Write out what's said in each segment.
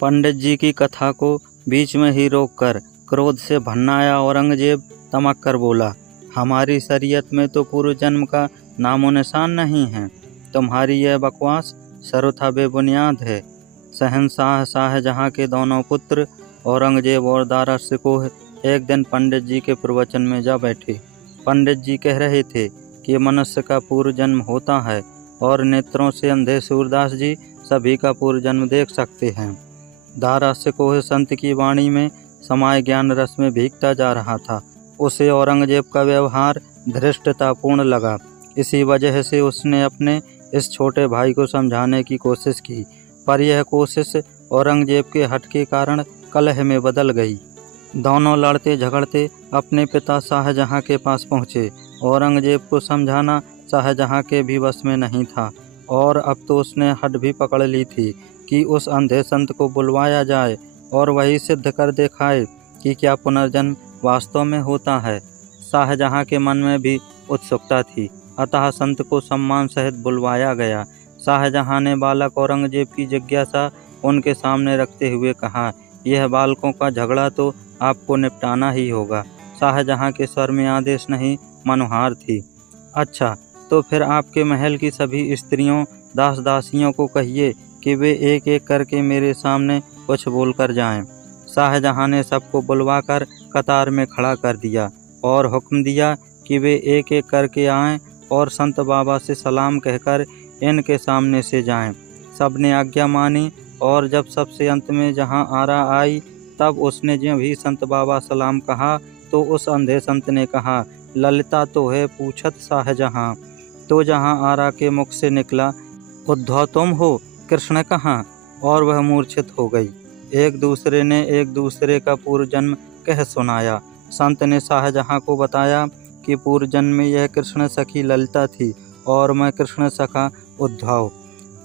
पंडित जी की कथा को बीच में ही रोककर क्रोध से भन्नाया औरंगजेब तमक कर बोला, हमारी शरीयत में तो पूर्व जन्म का नामो निशान नहीं है। तुम्हारी यह बकवास सर्वथा बेबुनियाद है। शहंशाह शाहजहां के दोनों पुत्र औरंगजेब और दारा शिकोह एक दिन पंडित जी के प्रवचन में जा बैठे। पंडित जी कह रहे थे कि मनुष्य का पूर्व जन्म होता है और नेत्रों से अंधे सूरदास जी सभी का पूर्व जन्म देख सकते हैं। दारा शिकोह संत की वाणी में समाये ज्ञान रस में भीगता जा रहा था। उसे औरंगजेब का व्यवहार धृष्टतापूर्ण लगा। इसी वजह से उसने अपने इस छोटे भाई को समझाने की कोशिश की, पर यह कोशिश औरंगजेब के हठ के कारण कलह में बदल गई। दोनों लड़ते झगड़ते अपने पिता शाहजहां के पास पहुँचे। औरंगजेब को समझाना शाहजहां के भी बस में नहीं था और अब तो उसने हट भी पकड़ ली थी कि उस अंधे संत को बुलवाया जाए और वही सिद्ध कर दिखाए कि क्या पुनर्जन्म वास्तव में होता है। शाहजहां के मन में भी उत्सुकता थी, अतः संत को सम्मान सहित बुलवाया गया। शाहजहां ने बालक औरंगजेब की जिज्ञासा उनके सामने रखते हुए कहा, यह बालकों का झगड़ा तो आपको निपटाना ही होगा। शाहजहां के स्वर में आदेश नहीं, मनुहार थी। अच्छा, तो फिर आपके महल की सभी स्त्रियों दास दासियों को कहिए कि वे एक एक करके मेरे सामने कुछ बोलकर जाएं। शाहजहां ने सबको बुलवाकर कतार में खड़ा कर दिया और हुक्म दिया कि वे एक एक करके आएं और संत बाबा से सलाम कहकर इनके सामने से जाएं। सबने आज्ञा मानी और जब सबसे अंत में जहां आरा आई तब उसने जो भी संत बाबा सलाम कहा तो उस अंधे संत ने कहा, ललिता तो है पूछत शाहजहां। तो जहां आरा के मुख से निकला, उद्धव तुम हो, कृष्ण कहाँ? और वह मूर्छित हो गई। एक दूसरे ने एक दूसरे का पूर्व जन्म कह सुनाया। संत ने शाहजहां को बताया कि पूर्व जन्म में यह कृष्ण सखी ललिता थी और मैं कृष्ण सखा उद्धव।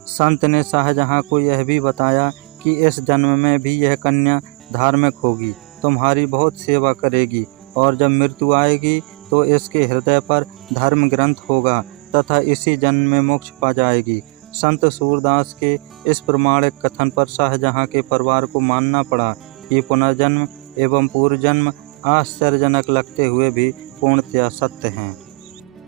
संत ने शाहजहां को यह भी बताया कि इस जन्म में भी यह कन्या धार्मिक होगी, तुम्हारी बहुत सेवा करेगी और जब मृत्यु आएगी तो इसके हृदय पर धर्म ग्रंथ होगा तथा इसी जन्म में मोक्ष पा जाएगी। संत सूरदास के इस प्रमाणिक कथन पर शाहजहां के परिवार को मानना पड़ा कि पुनर्जन्म एवं पूर्व जन्म आश्चर्यजनक लगते हुए भी पूर्णतया सत्य हैं।